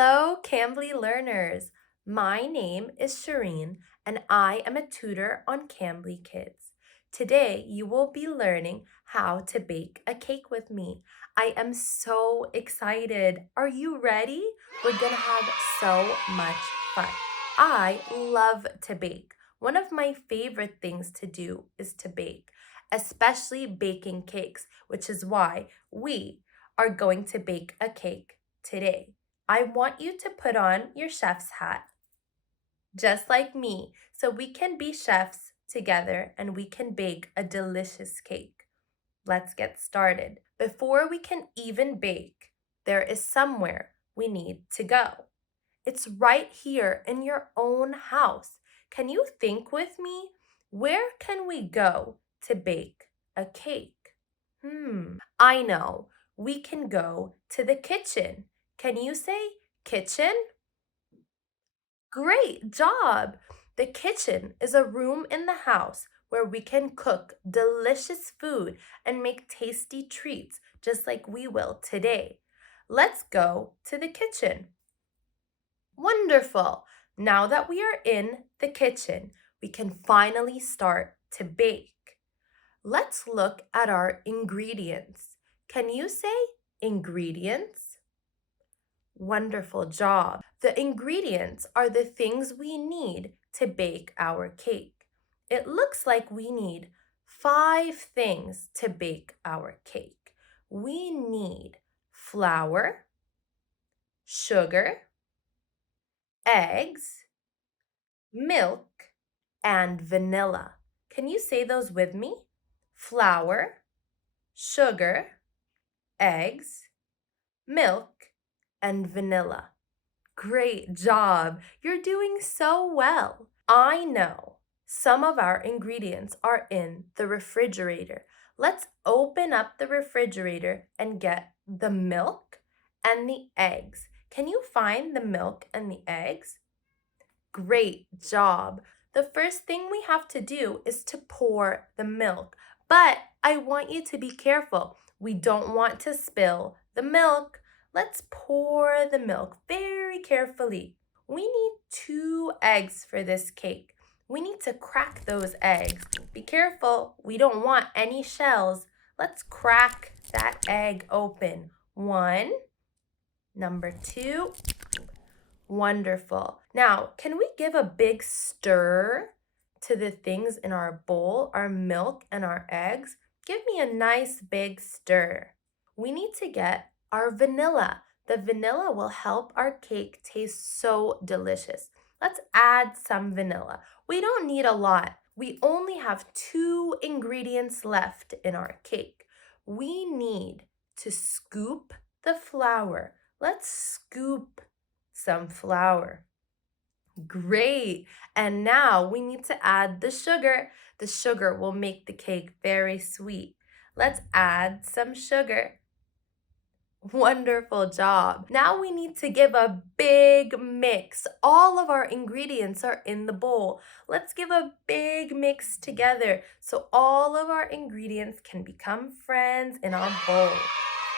Hello, Cambly learners. My name is Shireen, and I am a tutor on Cambly Kids. Today, you will be learning how to bake a cake with me. I am so excited. Are you ready? We're gonna have so much fun. I love to bake. One of my favorite things to do is to bake, especially baking cakes, which is why we are going to bake a cake today. I want you to put on your chef's hat, just like me, so we can be chefs together and we can bake a delicious cake. Let's get started. Before we can even bake, there is somewhere we need to go. It's right here in your own house. Can you think with me? Where can we go to bake a cake? I know. We can go to the kitchen. Can you say kitchen? Great job! The kitchen is a room in the house where we can cook delicious food and make tasty treats just like we will today. Let's go to the kitchen. Wonderful! Now that we are in the kitchen, we can finally start to bake. Let's look at our ingredients. Can you say ingredients? Wonderful job. The ingredients are the things we need to bake our cake. It looks like we need 5 things to bake our cake. We need flour, sugar, eggs, milk, and vanilla. Can you say those with me? Flour, sugar, eggs, milk, and vanilla. Great job! You're doing so well. I know some of our ingredients are in the refrigerator. Let's open up the refrigerator and get the milk and the eggs. Can you find the milk and the eggs? Great job. The first thing we have to do is to pour the milk, but I want you to be careful. We don't want to spill the milk. Let's pour the milk very carefully. We need 2 eggs for this cake. We need to crack those eggs. Be careful, we don't want any shells. Let's crack that egg open. 1, number 2. Wonderful. Now, can we give a big stir to the things in our bowl, our milk and our eggs? Give me a nice big stir. We need to get our vanilla. The vanilla will help our cake taste so delicious. Let's add some vanilla. We don't need a lot. We only have 2 ingredients left in our cake. We need to scoop the flour. Let's scoop some flour. Great. And now we need to add the sugar. The sugar will make the cake very sweet. Let's add some sugar. Wonderful job. Now we need to give a big mix. All of our ingredients are in the bowl. Let's give a big mix together so all of our ingredients can become friends in our bowl.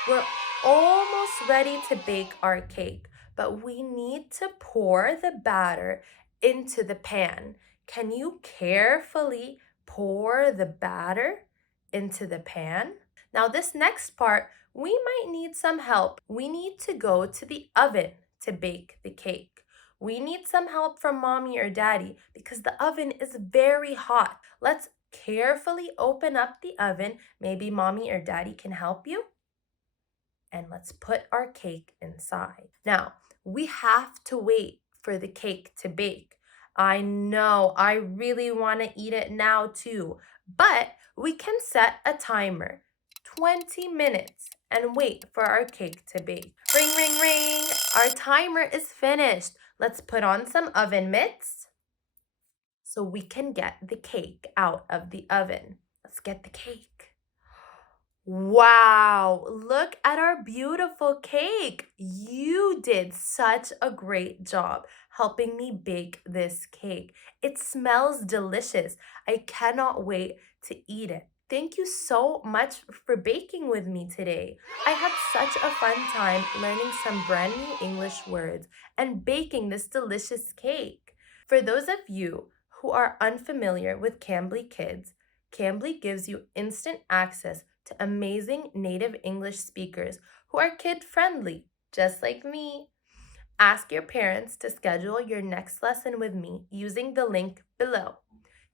We're almost ready to bake our cake, but we need to pour the batter into the pan. Can you carefully pour the batter into the pan? Now, this next part, we might need some help. We need to go to the oven to bake the cake. We need some help from mommy or daddy because the oven is very hot. Let's carefully open up the oven. Maybe mommy or daddy can help you. And let's put our cake inside. Now, we have to wait for the cake to bake. I know, I really want to eat it now too, but we can set a timer, 20 minutes, and wait for our cake to bake. Ring, ring, ring. Our timer is finished. Let's put on some oven mitts so we can get the cake out of the oven. Let's get the cake. Wow, look at our beautiful cake. You did such a great job helping me bake this cake. It smells delicious. I cannot wait to eat it. Thank you so much for baking with me today. I had such a fun time learning some brand new English words and baking this delicious cake. For those of you who are unfamiliar with Cambly Kids, Cambly gives you instant access to amazing native English speakers who are kid friendly, just like me. Ask your parents to schedule your next lesson with me using the link below.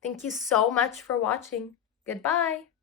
Thank you so much for watching. Goodbye.